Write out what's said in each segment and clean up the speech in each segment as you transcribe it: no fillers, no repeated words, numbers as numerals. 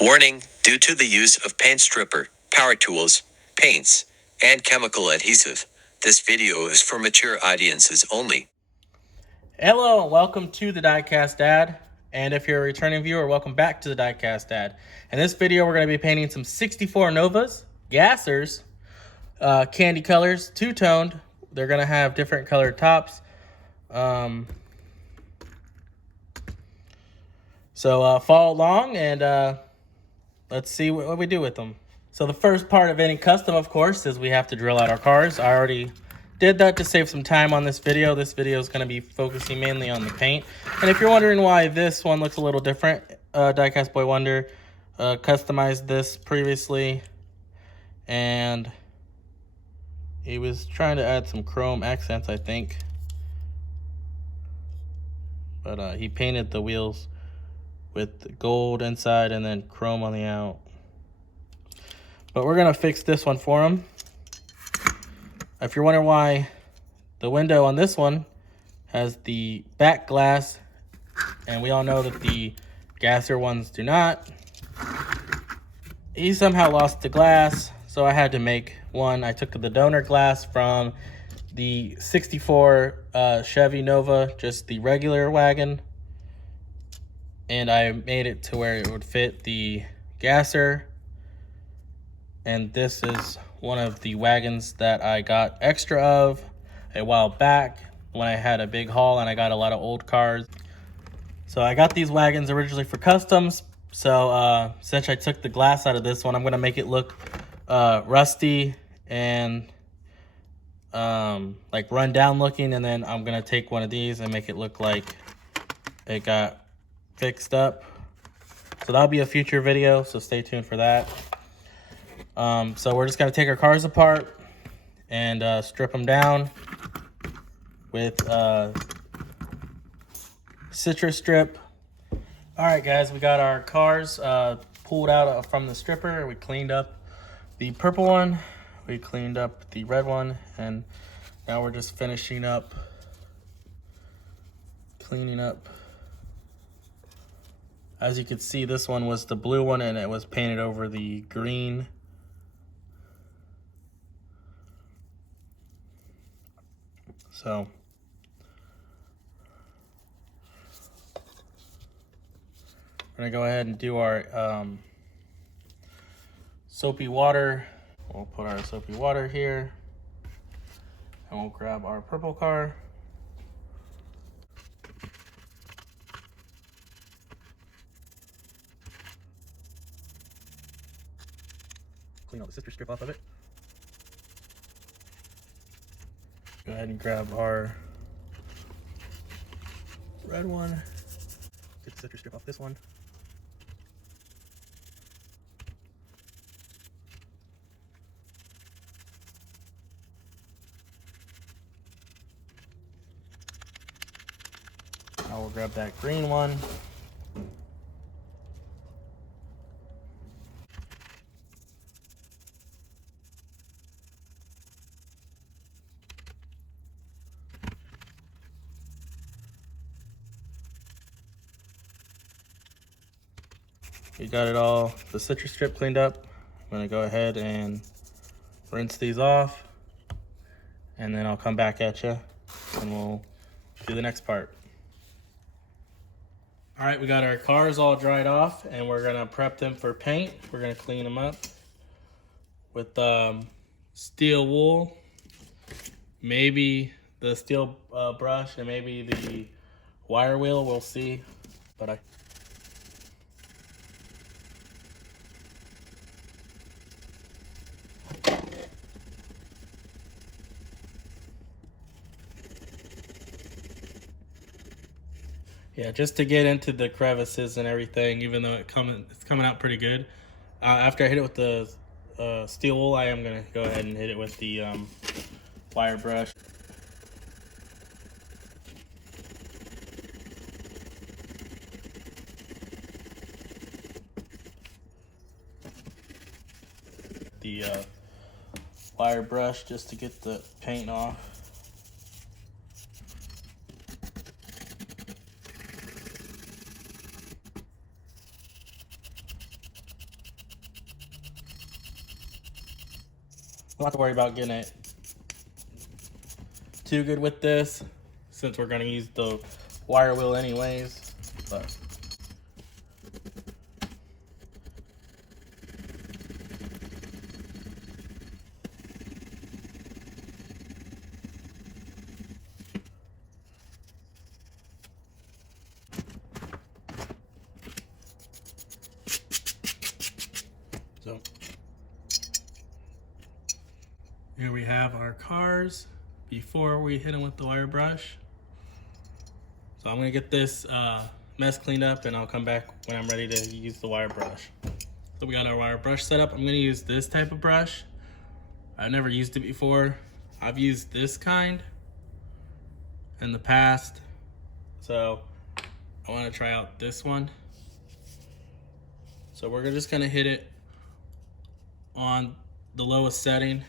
Warning, due to the use of paint stripper, power tools, paints, and chemical adhesive, this video is for mature audiences only. Hello and welcome to the DIECAST Dad. And if you're a returning viewer, welcome back to the DIECAST Dad. In this video, we're going to be painting some 64 Novas, gassers, candy colors, two-toned. They're going to have different colored tops. So follow along and let's see what we do with them. So the first part of any custom, of course, is we have to drill out our cars. I already did that to save some time on this video. This video is going to be focusing mainly on the paint. And if you're wondering why this one looks a little different, Diecast Boy Wonder customized this previously, and he was trying to add some chrome accents, I think. But he painted the wheels with gold inside and then chrome on the out. But we're gonna fix this one for him. If you're wondering why the window on this one has the back glass, and we all know that the gasser ones do not, he somehow lost the glass, so I had to make one. I took the donor glass from the 64 Chevy Nova, just the regular wagon, and I made it to where it would fit the gasser. And this is one of the wagons that I got extra of a while back when I had a big haul and I got a lot of old cars. So I got these wagons originally for customs. So since I took the glass out of this one, I'm going to make it look rusty and like run down looking. And then I'm going to take one of these and make it look like it got fixed up. So that'll be a future video, so stay tuned for that. So we're just going to take our cars apart and strip them down with citrus strip. All right, guys, we got our cars pulled out from the stripper. We cleaned up the purple one. We cleaned up the red one. And now we're just finishing up cleaning up. As you can see, this one was the blue one and it was painted over the green. So we're gonna go ahead and do our soapy water. We'll put our soapy water here and we'll grab our purple car. Clean all the citrus strip off of it. Go ahead and grab our red one. Get the citrus strip off this one. I will grab that green one. We got it all, the citrus strip cleaned up. I'm gonna go ahead and rinse these off, and then I'll come back at you and we'll do the next part. All right, we got our cars all dried off and we're gonna prep them for paint. We're gonna clean them up with steel wool, maybe the steel brush and maybe the wire wheel, we'll see. But yeah, just to get into the crevices and everything, even though it's coming out pretty good. After I hit it with the steel wool, I am gonna go ahead and hit it with the wire brush. The wire brush just to get the paint off. don't have to worry about getting it too good with this, since we're gonna use the wire wheel anyways. But so here we have our cars before we hit them with the wire brush. So I'm gonna get this mess cleaned up and I'll come back when I'm ready to use the wire brush. So we got our wire brush set up. I'm gonna use this type of brush. I've never used it before. I've used this kind in the past. So I wanna try out this one. So we're just gonna hit it on the lowest setting.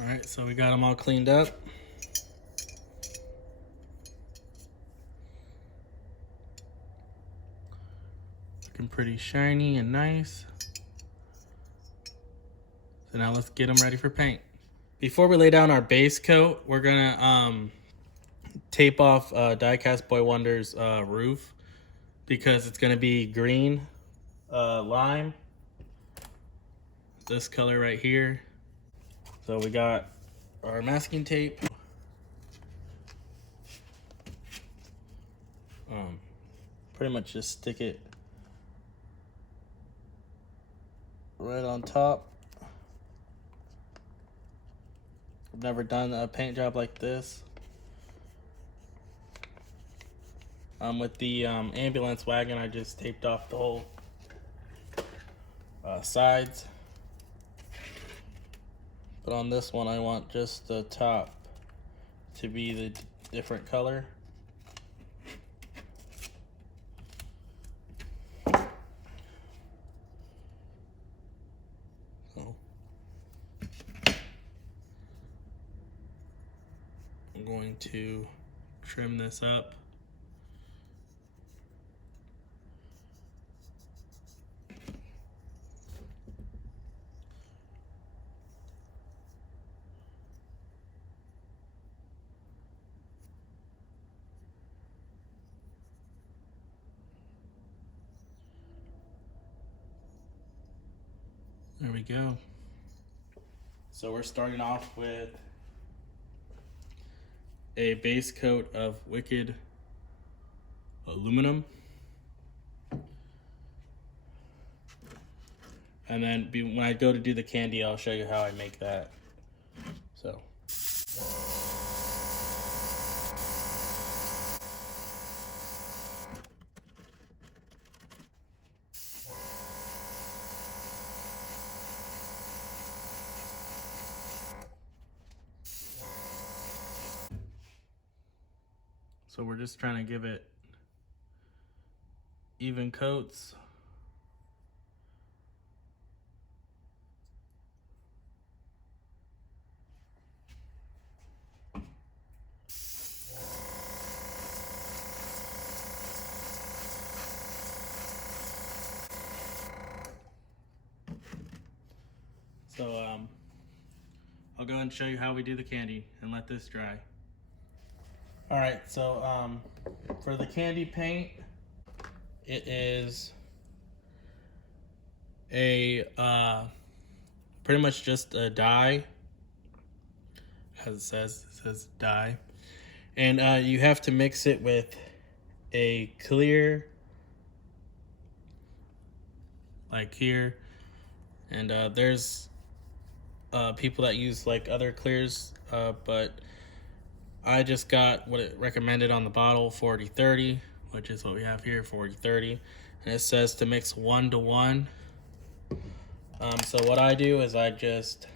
All right, so we got them all cleaned up. Looking pretty shiny and nice. So now let's get them ready for paint. Before we lay down our base coat, we're gonna tape off DIECAST Boy Wonder's roof, because it's gonna be green lime, this color right here. So we got our masking tape. Pretty much just stick it right on top. I've never done a paint job like this. With the ambulance wagon, I just taped off the whole sides. But on this one, I want just the top to be the different color. So I'm going to trim this up. There we go. So we're starting off with a base coat of Wicked aluminum. And then when I go to do the candy, I'll show you how I make that. So. So we're just trying to give it even coats. So I'll go and show you how we do the candy and let this dry. All right, so for the candy paint, it is a pretty much just a dye, as it says dye, and you have to mix it with a clear, like here, and there's people that use like other clears, but I just got what it recommended on the bottle, 40-30, which is what we have here, 40-30, and it says to mix 1 to 1. So what I do is I just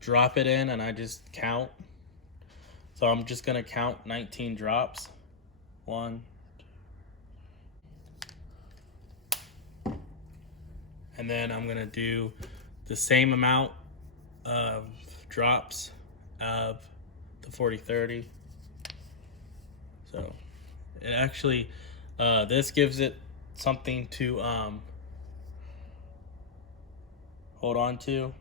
drop it in and I just count. So I'm just gonna count 19 drops. 1, and then I'm gonna do the same amount of drops of the 40-30. So it actually, this gives it something to hold on to.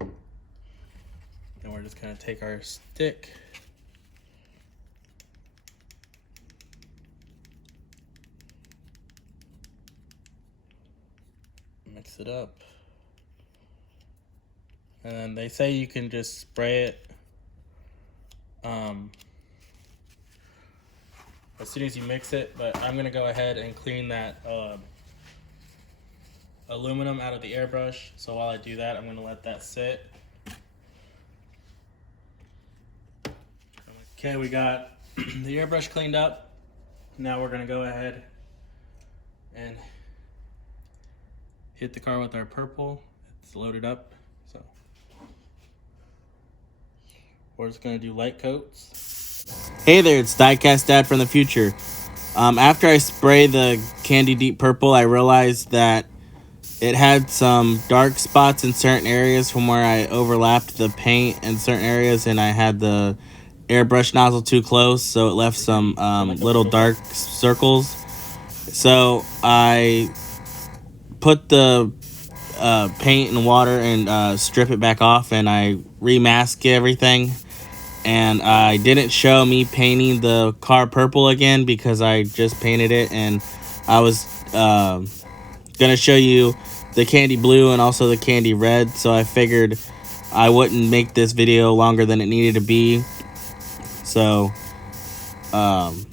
And we're just gonna take our stick, mix it up, and then they say you can just spray it as soon as you mix it, but I'm gonna go ahead and clean that aluminum out of the airbrush. So while I do that, I'm gonna let that sit. Okay, we got the airbrush cleaned up. Now we're gonna go ahead and hit the car with our purple. It's loaded up, so we're just gonna do light coats. Hey there, it's DIECAST Dad from the future. After I spray the candy deep purple, I realized that it had some dark spots in certain areas from where I overlapped the paint in certain areas, and I had the airbrush nozzle too close, so it left some little dark circles. So I put the paint and water and strip it back off, and I remask everything. And I didn't show me painting the car purple again because I just painted it, and I was gonna show you the candy blue and also the candy red, so I figured I wouldn't make this video longer than it needed to be. So I'm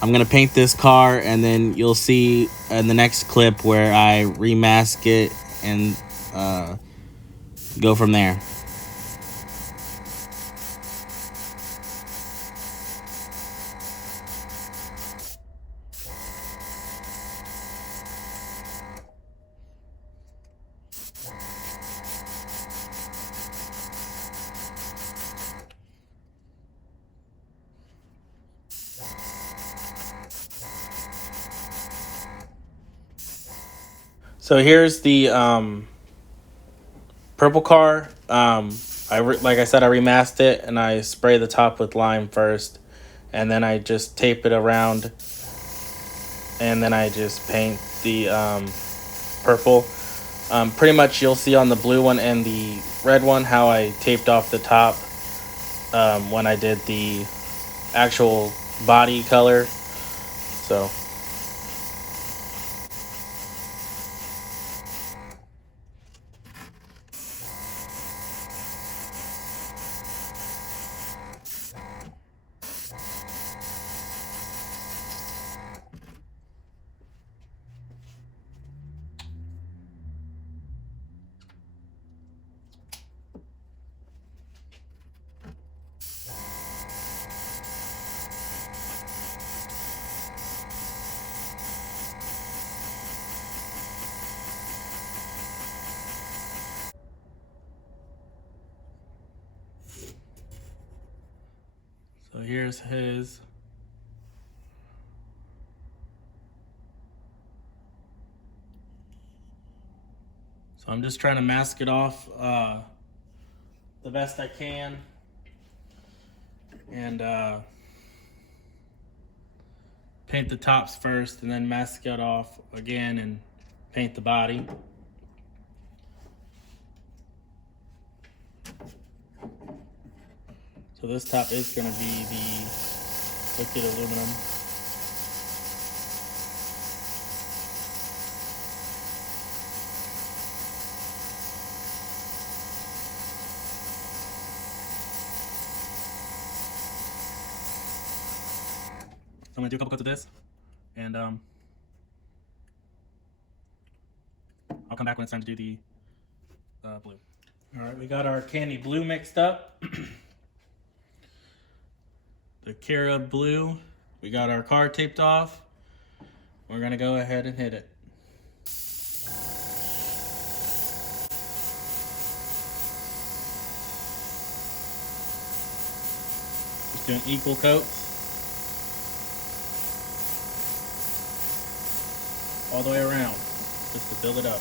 gonna paint this car, and then you'll see in the next clip where I remask it and go from there. So here's the purple car. Like I said, I remasked it, and I spray the top with lime first, and then I just tape it around, and then I just paint the purple. Pretty much you'll see on the blue one and the red one how I taped off the top when I did the actual body color. So here's his. So I'm just trying to mask it off the best I can. And paint the tops first and then mask it off again and paint the body. So this top is going to be the liquid aluminum. I'm going to do a couple coats of this, and I'll come back when it's time to do the blue. All right, we got our candy blue mixed up. The Carob blue. We got our card taped off. We're going to go ahead and hit it. Just doing equal coats all the way around, just to build it up.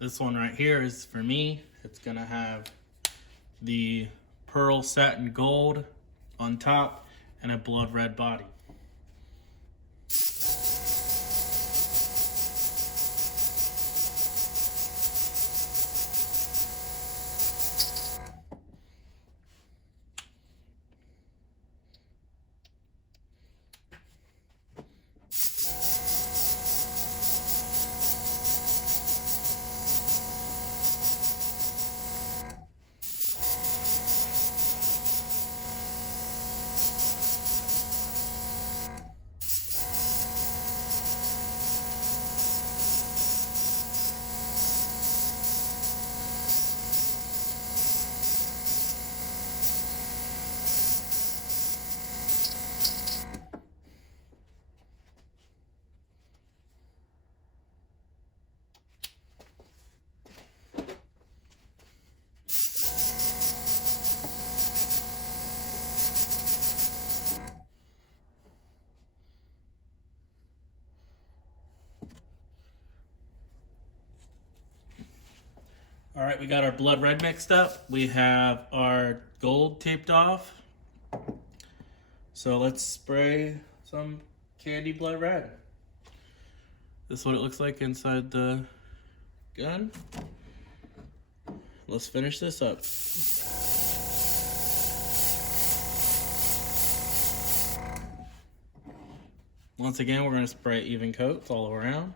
This one right here is for me. It's gonna have the pearl satin gold on top and a blood red body. All right, we got our blood red mixed up. We have our gold taped off. So let's spray some candy blood red. This is what it looks like inside the gun. Let's finish this up. Once again, we're going to spray even coats all around.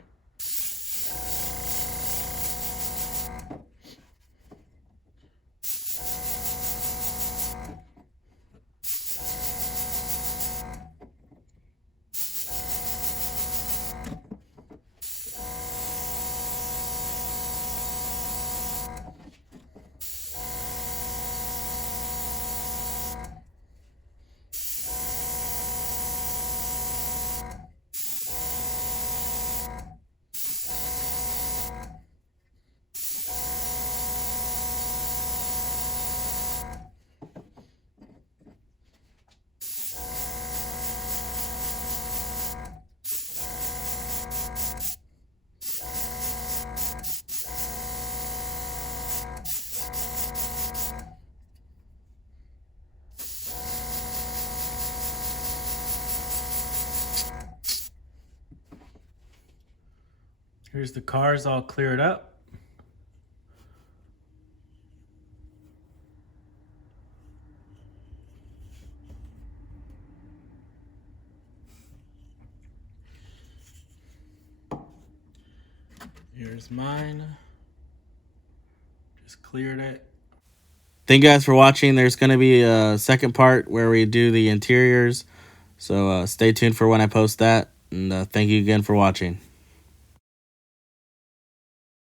Here's the cars all cleared up. Here's mine. Just cleared it. Thank you guys for watching. There's going to be a second part where we do the interiors. So stay tuned for when I post that. And thank you again for watching.